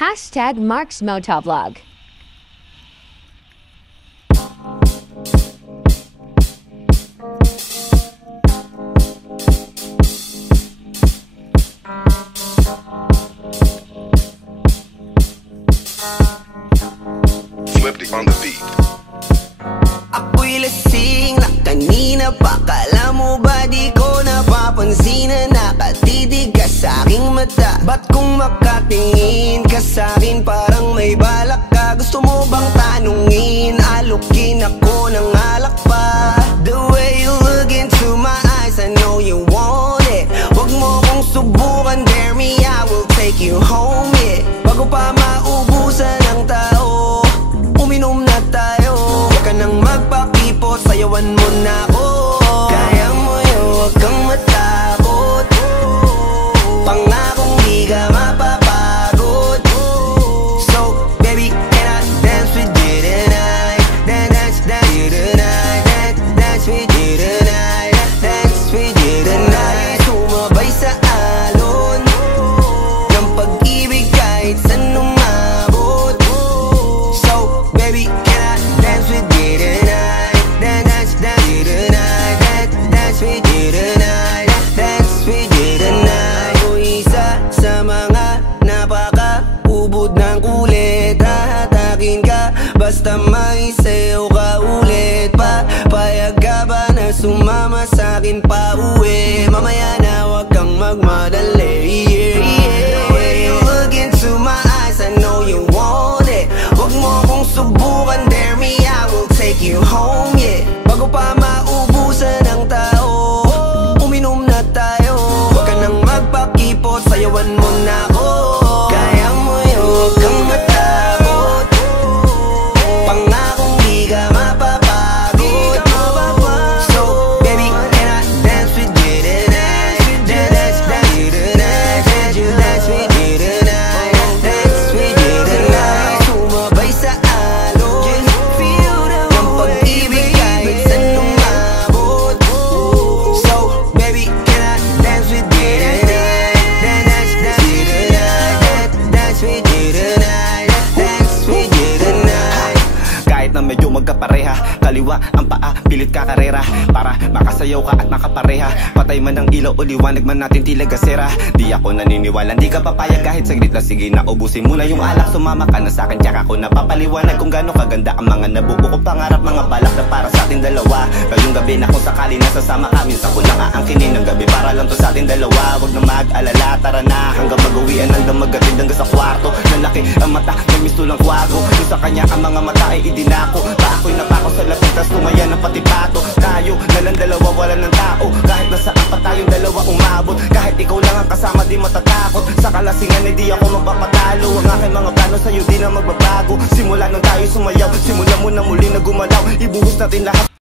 Hashtag Marks Motovlog. Swifty on the beat. Ako'y lasing na kanina pa. Kala mo ba di ko napapansin na nakatitig ka sa'king mata? Ba't kung makatingin ka sa'kin parang may balak ka? Gusto mo bang tanungin? Alukin ako ng alak pa. The way you look into my eyes, I know you want it. Huwag mo kong subukan, dare me, I will take you home, yeah. Bago pa maubusan ng tao, uminom na tayo. Huwag ka nang magpakipot, sayawan mo na ako. Kaya mo yun, huwag kang matakot. Pangakong di ka mapapagod. So, baby, can I dance with you tonight? Dance with you tonight. Dance with you tonight. Dance with you tonight. Sumabay sa alon ng pag-ibig kahit saan umabot. So, baby, can I dance with you tonight? Dance with you tonight. Dance with you tonight. Dance with you tonight. O isa sa mga napaka-ubod ng kulit. Hahatakin ka basta may sayo ka ulit pa. Payag ka ba na sumama sa'kin pa uwi? Mamaya na wag kang magmadali, yeah, yeah. The way you look into my eyes, I know you want it. Huwag mo kong subukan, dare me, I will take you home, yeah. Bago pa maubusan ng tao, uminom na tayo. Huwag ka nang magpakipot, sayawan mo na ako. Kaya mo yun, huwag kang matakot. Pangakong di ka mapapagod. So, baby, can I dance with you tonight? Dance with you tonight. Dance with you tonight. Dance with you tonight. Sumabay sa alon ng pag-ibig kahit saan umabot. So, baby, can I dance with you tonight? Dance with you tonight. Dance with you tonight. Dance with you tonight. Kahit na medyo magkapareha, kaliwa ang paa, pilit ka karera para makasayaw ka at makapareha. Patay man ang ilaw o liwanag man natin tila gasera. Di ako naniniwala, di ka papayag kahit saglit na. Sige na, ubusin mo na yung alak. Sumama ka na sa'kin, tsaka ko napapaliwanag kung gaano kaganda ang mga nabuo ko pangarap. Mga balak na para sa ating dalawa. Ngayong gabi na kung sakali nasasama kami, sa ko lang aangkinin ng gabi para lang to sa ating dalawa. Huwag na mag-alala, tara na hanggang mag-uwian, hanggang magatid hanggang sa kwarto. Nalaki ang mata, may mistulang kwago. Yung sa kanya ang mga mata ay idinako. Pa ako'y napako sa lapit, tas tumaya ng pati pato. Tayo na lang dalawa, wala ng tao. Kahit nasaan pa tayong dalawa umabot. Kahit ikaw lang ang kasama, di matatakot. Sa kalasingan ay di ako magpapatalo. Ang aking mga plano sa'yo di na magbabago. Simula nung tayo sumayaw, simula mo na muli na gumalaw. Ibuhos natin lahat.